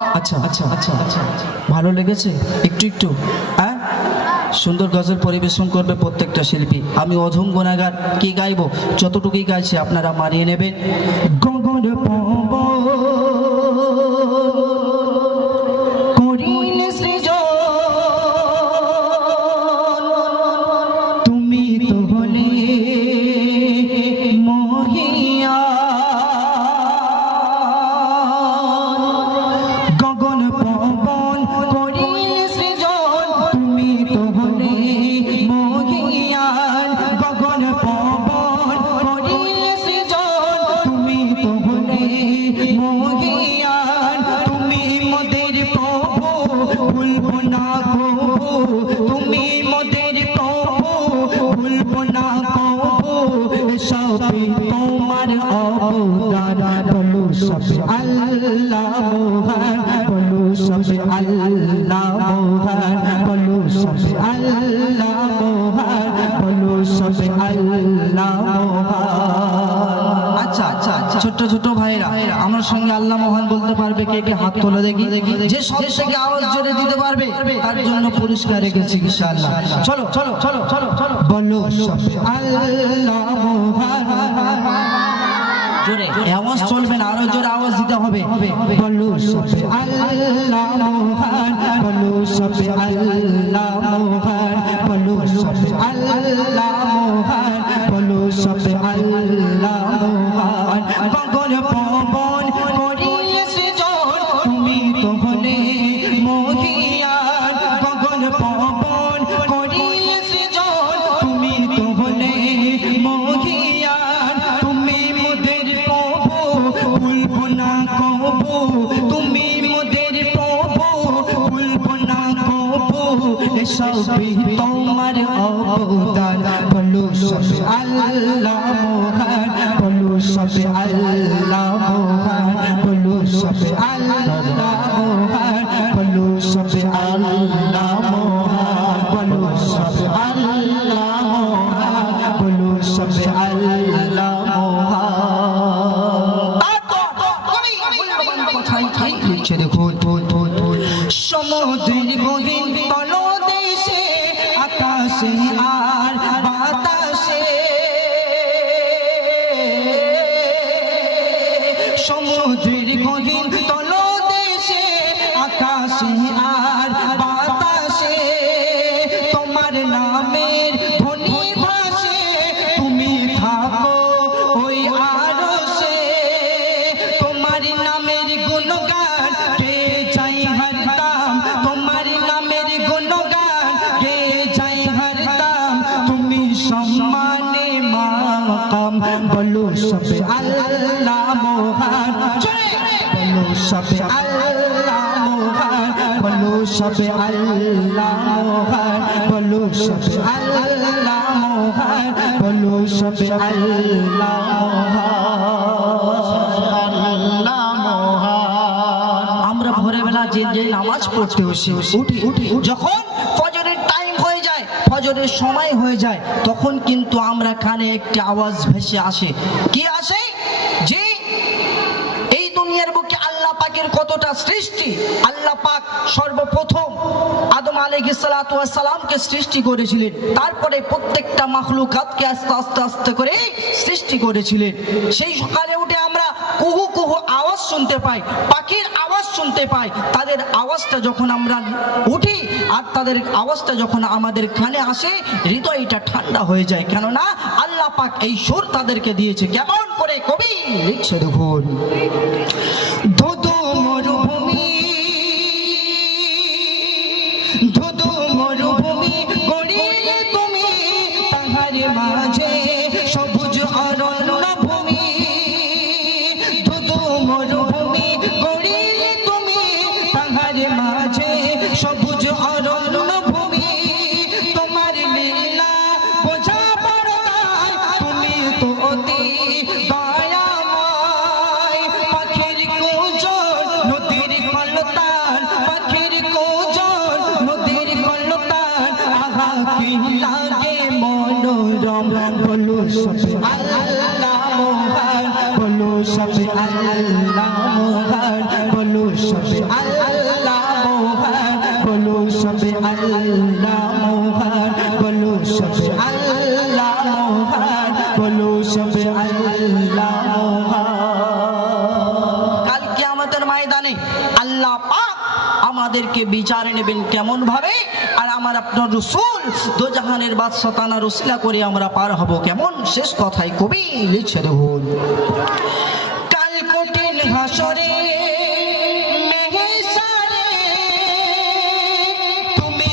আচ্ছা আচ্ছা আচ্ছা আচ্ছা। ভালো লেগেছে? একটু একটু। হ্যাঁ? সুন্দর গজল পরিবেশন করবে প্রত্যেকটা শিল্পী। আমি অধম গুণাগার। কি গাইবো? যতটুকুই গাইছি আপনারা মানিয়ে নেবেন। তুমি মোদের প্রভু, ভুলব না কবু সবে তোমার অবদান। বলো সবে আল্লাহ মোহন বলো সবে আল্লাহ মোহন বলো সবে আল্লাহ মোহন বলো সবে আল্লাহ। মোহন আচ্ছা ছোট্ট ছোট ভাইরা আমার সঙ্গে আল্লাহ মোহন বলতে পারবে কে কে হাত তোলে দেখি। যে সব আওয়াজ জোরে দিতে পারবে, তার জন্য পুরস্কার রেখেছি ইনশাআল্লাহ। চলো চলো চলো চলো চলো। বলো আওয়াজ চলবে না, আরও জোরে আওয়াজ দিতে হবে। বলো আল্লাহ আল্লাহ সবই তোমার অবদান। বলো সবে আল্লাহ মোহান বলো সবে আল্লাহ মোহান বলো সবে আল্লাহ সমুদ্রের গহীন তলদেশে মাকাম, বলো সবে আল্লাহ মোহন। বলো সবে আল্লাহ মোহন, বলো সবে আল্লাহ মোহন, বলো সবে আল্লাহ মোহন, বলো সবে আল্লাহ আমরা ভোরবেলা যে নামাজ পড়তে উঠি উঠি, যখন ফজরের টাইম হয়ে যায় ফজরের সময় হয়ে যায়, তখন কিন্তু আমরা কানে একটি আওয়াজ ভেসে আসে। কি আসে? যে এই দুনিয়ার বুকে আল্লাহ পাকের কতটা সৃষ্টি, আল্লাহ পাক সর্বপ্রথম আদম আলী সালামকে সৃষ্টি করেছিলেন। তারপরে প্রত্যেকটা মাখলুকাতকে আস্তে আস্তে আস্তে করে সৃষ্টি করেছিলেন। সেই সকালে উঠে আমরা কুহু কুহু আওয়াজ শুনতে পাই। পাখির শুনতে পাই, তাদের আওয়াজটা যখন আমরা উঠি আর তাদের আওয়াজটা যখন আমাদের কানে আসে, হৃদয়টা ঠান্ডা হয়ে যায়। কেননা আল্লাহ পাক এই সুর তাদেরকে দিয়েছে। কেমন করে কবি লিখছে দেখুন। মরুভূমি, ধুধু بولو شب اللہ موہر بولو شب اللہ আমাদেরকে বিচারে নেবেন কেমন ভাবে আর আমার আপনার রসুল দোজাহানের বাদশা তানা রসিলা করে আমরা পার হব কেমন? শেষ কথাই কবি লিখছে দেখুন কাল কঠিন হাসরে তুমি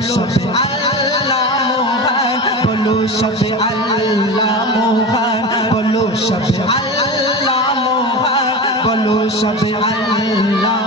সবে আল্লাহ মোহন। বলো সবে আল্লাহ মোহন। বলো সবে আল্লাহ মোহন। বলো সবে আল্লাহ